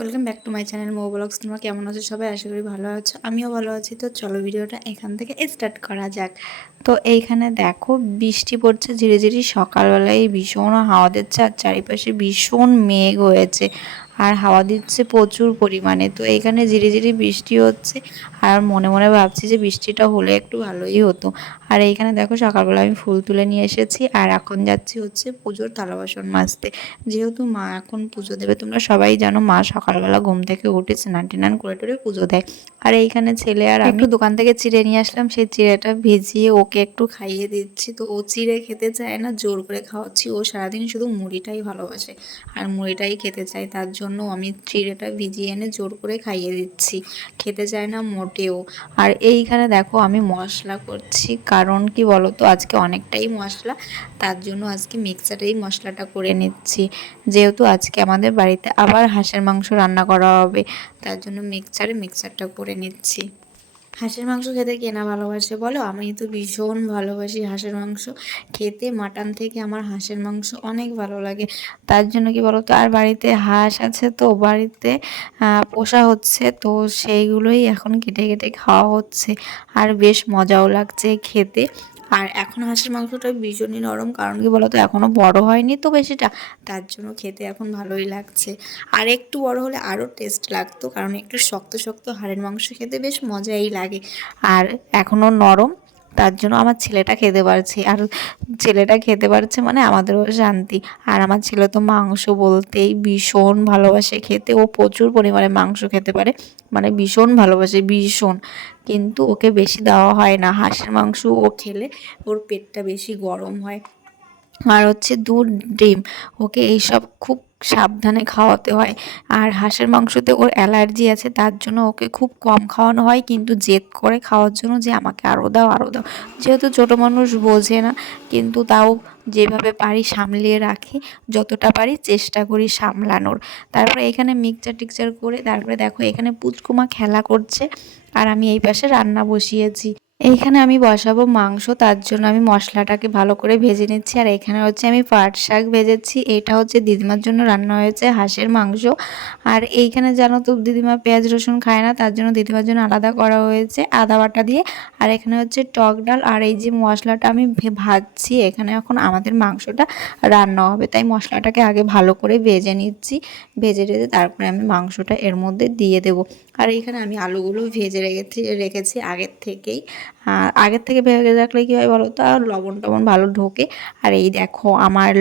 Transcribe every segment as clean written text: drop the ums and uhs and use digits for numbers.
Welcome back to my channel Mo blogs. তোমরা কেমন আছো সবাই? আশা করি ভালো আছো, আমিও ভালো আছি। তো চলো ভিডিওটা এখান থেকে স্টার্ট করা যাক। তো এইখানে দেখো বৃষ্টি পড়ছে ঝিরি ঝিরি, সকালবেলায় ভীষণ হাওয়া দিচ্ছে আর চারিপাশে ভীষণ মেঘ হয়েছে আর হাওয়া দিচ্ছে প্রচুর পরিমাণে। তো এইখানে ঝিরি ঝিরি বৃষ্টি হচ্ছে আর মনে মনে ভাবছি যে বৃষ্টিটা হলে একটু ভালোই হতো। আর এইখানে দেখো সকালবেলা আমি ফুল তুলে নিয়ে এসেছি আর এখন যাচ্ছি হচ্ছে পুজোর থালা বাসন মাজতে। যেহেতু মা এখন পুজো দেবে, তোমরা সবাই জানো মা সকালবেলা ঘুম থেকে উঠে স্নান টান করে টোরে পুজো দেয়। আর এইখানে ছেলে আর আমি একটু দোকান থেকে চিড়ে নিয়ে আসলাম, সেই চিড়েটা ভিজিয়ে ওকে একটু খাইয়ে দিচ্ছি। তো ও চিড়ে খেতে চায় না, জোর করে খাওয়াচ্ছি। ও সারাদিন শুধু মুড়িটাই ভালোবাসে আর মুড়িটাই খেতে চায়, তার জন্য আমি চিড়েটা ভিজিয়ে এনে জোর করে খাইয়ে দিচ্ছি। খেতে চায় না মোটেও। আর এইখানে দেখো আমি মশলা করছি, কারণ কি বলো তো আজকে অনেকটাই মশলা, তার জন্য আজকে মিক্সারেই মশলাটা করে নিচ্ছি। যেহেতু আজকে আমাদের বাড়িতে আবার হাঁসের মাংস রান্না করা হবে, তার জন্য মিক্সারটা করে নিচ্ছি। হাঁসের মাংস খেতে কে না ভালোবাসে বলো? আমি তো ভীষণ ভালোবাসি হাঁসের মাংস খেতে। মাটন থেকে আমার হাঁসের মাংস অনেক ভালো লাগে। তার জন্য কি বলো তো, আর বাড়িতে হাঁস আছে, তো বাড়িতে পোষা হচ্ছে, তো সেইগুলোই এখন কেটে কেটে খাওয়া হচ্ছে আর বেশ মজাও লাগছে খেতে। আর এখন হাঁসের মাংসটা ভীষণই নরম, কারণ কি বলতো এখনও বড় হয়নি তো বেশিটা, তার জন্য খেতে এখন ভালোই লাগছে। আর একটু বড় হলে আরও টেস্ট লাগতো, কারণ একটু শক্ত শক্ত হাড়ের মাংস খেতে বেশ মজাই লাগে। আর এখনও নরম, তার জন্য আমার ছেলেটা খেতে পারছে। আর ছেলেটা খেতে পারছে মানে আমাদেরও শান্তি। আর আমার ছেলে তো মাংস বলতেই ভীষণ ভালোবাসে খেতে, ও প্রচুর পরিমাণে মাংস খেতে পারে, মানে ভীষণ ভালোবাসে ভীষণ। কিন্তু ওকে বেশি দেওয়া হয় না, হাঁসের মাংস ও খেলে ওর পেটটা বেশি গরম হয়। আর হচ্ছে দুধ, ডিম, ওকে এইসব খুব সাবধানে খাওয়াতে হয়। আর হাঁসের মাংসতে ওর অ্যালার্জি আছে, তার জন্য ওকে খুব কম খাওয়ানো হয়, কিন্তু জেদ করে খাওয়ার জন্য যে আমাকে আরও দাও আরও দাও। যেহেতু ছোটো মানুষ বোঝে না, কিন্তু তাও যেভাবে পারি সামলিয়ে রাখি, যতটা পারি চেষ্টা করি সামলানোর। তারপরে এখানে মিক্সচার টিক্সচার করে তারপরে দেখো এখানে পুচকুমা খেলা করছে আর আমি এই পাশে রান্না বসিয়েছি। এইখানে আমি বসাবো মাংস, তার জন্য আমি মশলাটাকে ভালো করে ভেজে নিচ্ছি। আর এখানে হচ্ছে আমি পাট শাক ভেজেছি, এটা হচ্ছে দিদিমার জন্য রান্না হয়েছে হাঁসের মাংস। আর এইখানে জানো তো দিদিমা পেঁয়াজ রসুন খায় না, তার জন্য দিদিমার জন্য আলাদা করা হয়েছে আদা বাটা দিয়ে। আর এখানে হচ্ছে টক ডাল, আর এই যে মশলাটা আমি ভাজছি, এখানে এখন আমাদের মাংসটা রান্না হবে, তাই মশলাটাকে আগে ভালো করে ভেজে নিচ্ছি। ভেজে টেজে তারপরে আমি মাংসটা এর মধ্যে দিয়ে দেবো। আর এইখানে আমি আলুগুলো ভেজে রেখেছি আগের থেকেই। আগের থেকে ভেজে রাখলে কী হয় বলো তো, আর লবণ টবণ ভালো ঢোকে। আর এই দেখো আমার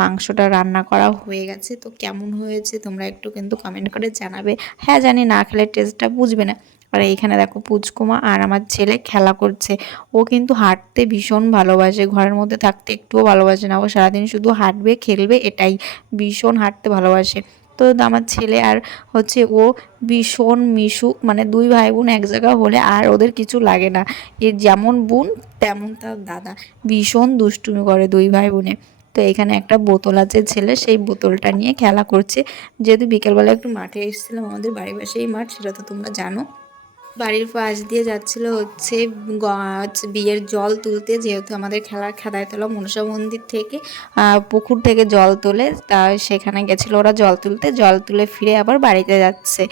মাংসটা রান্না করা হয়ে গেছে। তো কেমন হয়েছে তোমরা একটু কিন্তু কমেন্ট করে জানাবে। হ্যাঁ জানি, না খেলে টেস্টটা বুঝবে না। আর এইখানে দেখো পুচকুমা আর আমার ছেলে খেলা করছে। ও কিন্তু হাঁটতে ভীষণ ভালোবাসে, ঘরের মধ্যে থাকতে একটুও ভালোবাসে না, ও সারাদিন শুধু হাঁটবে খেলবে, এটাই, ভীষণ হাঁটতে ভালোবাসে। তো আমার ছেলে আর হচ্ছে ও ভীষণ মিশুক, মানে দুই ভাই বোন এক জায়গা হলে আর ওদের কিছু লাগে না। এর যেমন বোন তেমন তার দাদা, ভীষণ দুষ্টুমি করে দুই ভাই বোনে। তো এখানে একটা বোতল আছে, ছেলে সেই বোতলটা নিয়ে খেলা করছে। যেহেতু বিকেলবেলা একটু মাঠে এসেছিলাম, আমাদের বাড়ির পাশেই মাঠ, সেটা তো তোমরা জানো। বাড়ির পাশ দিয়ে যাচ্ছিল হচ্ছে বিয়ের জল তুলতে, যেহেতু আমাদের খেলার খেদাইতলা মনসা মন্দির থেকে পুকুর থেকে জল তোলে, তা সেখানে গেছিলো ওরা জল তুলতে, জল তুলে ফিরে আবার বাড়িতে যাচ্ছে।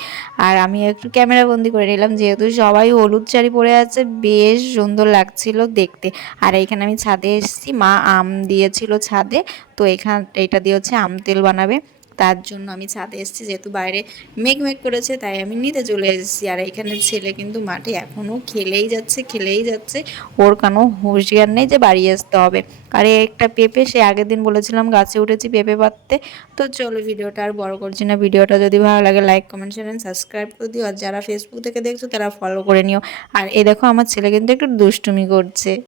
আর আমি একটু ক্যামেরা বন্দি করে নিলাম, যেহেতু সবাই হলুদ শাড়ি পরে আছে, বেশ সুন্দর লাগছিল দেখতে। আর এইখানে আমি ছাদে এসেছি, মা আম দিয়েছিল ছাদে, তো এইটা দিয়ে হচ্ছে আম তেল বানাবে, তার জন্য আমি ছাদে এসেছি। যেহেতু বাইরে মেঘ মেঘ করেছে, তাই আমি নিতে চলে এসেছি। আর এখানে ছেলে কিন্তু মাঠে এখনও খেলেই যাচ্ছে, ওর কোনো হুঁশিয়ার নেই যে বাড়ি আসতে হবে। আর এই একটা পেঁপে, সে আগের দিন বলেছিলাম গাছে উঠেছি পেঁপে পাড়তে। তো চলো ভিডিওটা আর বড় করছি না, ভিডিওটা যদি ভালো লাগে লাইক কমেন্ট শেয়ার সাবস্ক্রাইব করে দিও, আর যারা ফেসবুক থেকে দেখছো তারা ফলো করে নিও। আর এই দেখো আমার ছেলে কিন্তু একটু দুষ্টুমি করছে।